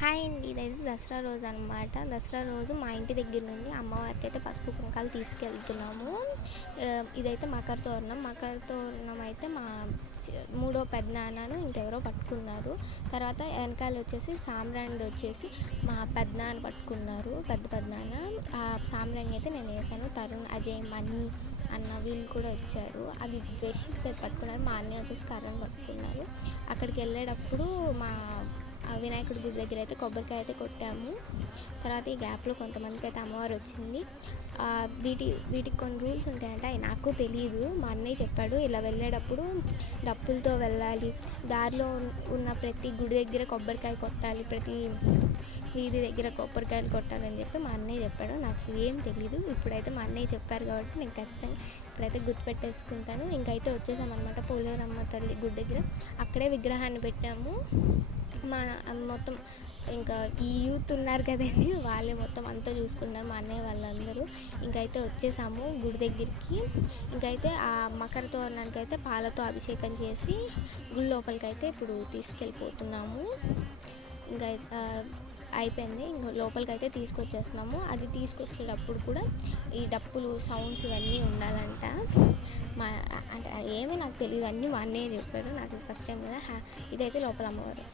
Hi అండి. ఇదైతే దసరా రోజు అనమాట. దసరా రోజు మా ఇంటి దగ్గర నుండి అమ్మవారికి అయితే పసుపు కుంకాలు తీసుకెళ్తున్నాము. ఇదైతే మకర తోరణం అయితే మా మూడో పెద్దనాన్నను ఇంకెవరో పట్టుకున్నారు. తర్వాత వెనకాల వచ్చేసి సాంబ్రాణి వచ్చేసి మా పెద్దనాన్న పట్టుకున్నారు, పెద్దనాన్న. ఆ సాంబ్రాణి అయితే నేను వేసాను. తరుణ్, అజయ్, మణి అన్న వీళ్ళు కూడా వచ్చారు. అది బెడ్షీట్ పట్టుకున్నారు. మా అన్నయ్య వచ్చేసి కర్రను పట్టుకున్నారు. అక్కడికి వెళ్ళేటప్పుడు మా వినాయకుడి గుడి దగ్గర అయితే కొబ్బరికాయ అయితే కొట్టాము. తర్వాత ఈ గ్యాప్లో కొంతమందికి అయితే అమ్మవారు వచ్చింది. వీటికి కొన్ని రూల్స్ ఉంటాయంట, అవి నాకు తెలియదు. మా అన్నయ్య చెప్పాడు, ఇలా వెళ్ళేటప్పుడు డప్పులతో వెళ్ళాలి, దారిలో ఉన్న ప్రతి గుడి దగ్గర కొబ్బరికాయ కొట్టాలి, ప్రతి వీధి దగ్గర కొబ్బరికాయలు కొట్టాలని చెప్పి మా అన్నయ్య చెప్పాడు. నాకు ఏం తెలీదు. ఇప్పుడైతే మా అన్నయ్య చెప్పారు కాబట్టి నేను ఖచ్చితంగా ఇప్పుడైతే గుర్తుపెట్టేసుకుంటాను. ఇంకైతే వచ్చేసామన్నమాట పోలేరమ్మ తల్లి గుడి దగ్గర. అక్కడే విగ్రహాన్ని పెట్టాము. మా మొత్తం ఇంకా ఈ యూత్ ఉన్నారు కదండి, వాళ్ళే మొత్తం అంతా చూసుకున్నారు, మా అన్నయ్య వాళ్ళందరూ. ఇంకైతే వచ్చేసాము గుడి దగ్గరికి. ఇంకైతే ఆ మకర తోరణానికి అయితే పాలతో అభిషేకం చేసి గుడి లోపలికి అయితే ఇప్పుడు తీసుకెళ్ళిపోతున్నాము. ఇంకా అయిపోయింది. ఇంకా లోపలికి అయితే తీసుకొచ్చేస్తున్నాము. అది తీసుకొచ్చేటప్పుడు కూడా ఈ డప్పులు సౌండ్స్ ఇవన్నీ ఉండాలంట. అంటే ఏమీ నాకు తెలియదు, అన్నీ మా అన్నయ్య చెప్పాడు. నాకు ఫస్ట్ టైం కదా. ఇదైతే లోపల అమ్మవారు.